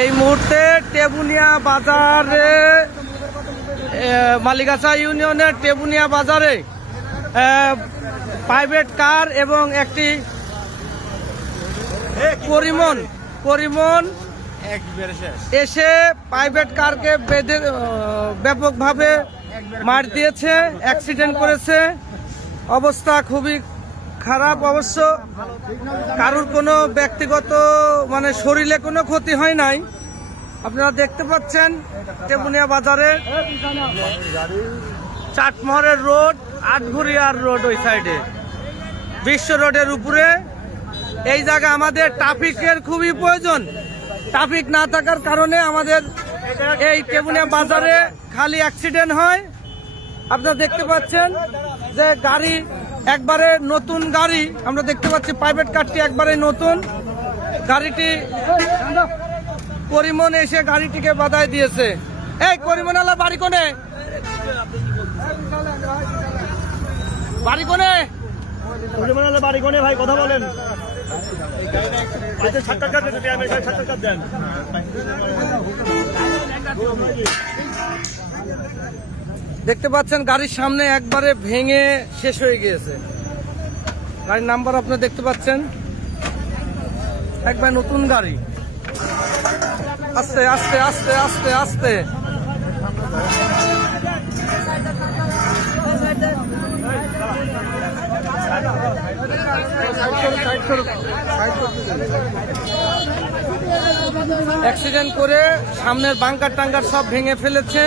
এই মুহূর্তে টেবুনিয়া বাজারে মালিগাছা ইউনিয়নের টেবুনিয়া বাজারে প্রাইভেট কার এবং একটি পরিমন এসে প্রাইভেট কারকে বেঁধে ব্যাপকভাবে মার দিয়েছে, অ্যাক্সিডেন্ট করেছে। অবস্থা খুবই খারাপ। অবশ্য কারুর কোনো ব্যক্তিগত শরীরে কোনো ক্ষতি হয় নাই। আপনারা দেখতে পাচ্ছেন টেবুনিয়া বাজারে চাটমোহরের রোড, আটঘরিয়ার রোড, ওই সাইডে বিশ্ব রোডের উপরে এই জায়গা আমাদের ট্রাফিকের খুবই প্রয়োজন। ট্রাফিক না থাকার কারণে আমাদের এই টেবুনিয়া বাজারে খালি অ্যাক্সিডেন্ট হয়। আপনারা দেখতে পাচ্ছেন যে গাড়ি একবারে নতুন গাড়ি, আমরা দেখতে পাচ্ছি প্রাইভেট কারটি একবারে নতুন। গাড়িটি পরিমন এসে গাড়িটিকে বাধাই দিয়েছে। এই পরিমনওয়ালা বাড়ি কোনে? বাড়ি কোনে? পরিমনওয়ালা বাড়ি কোনে ভাই, কথা বলেন। দেখতে পাচ্ছেন গাড়ির সামনে একবারে ভেঙে শেষ হয়ে গিয়েছে। গাড়ির নাম্বার আপনারা দেখতে পাচ্ছেন, একবার নতুন গাড়ি। আস্তে আস্তে আস্তে আস্তে আস্তে অ্যাক্সিডেন্ট করে সামনের বাঙ্কার টাঙ্কার সব ভেঙে ফেলেছে।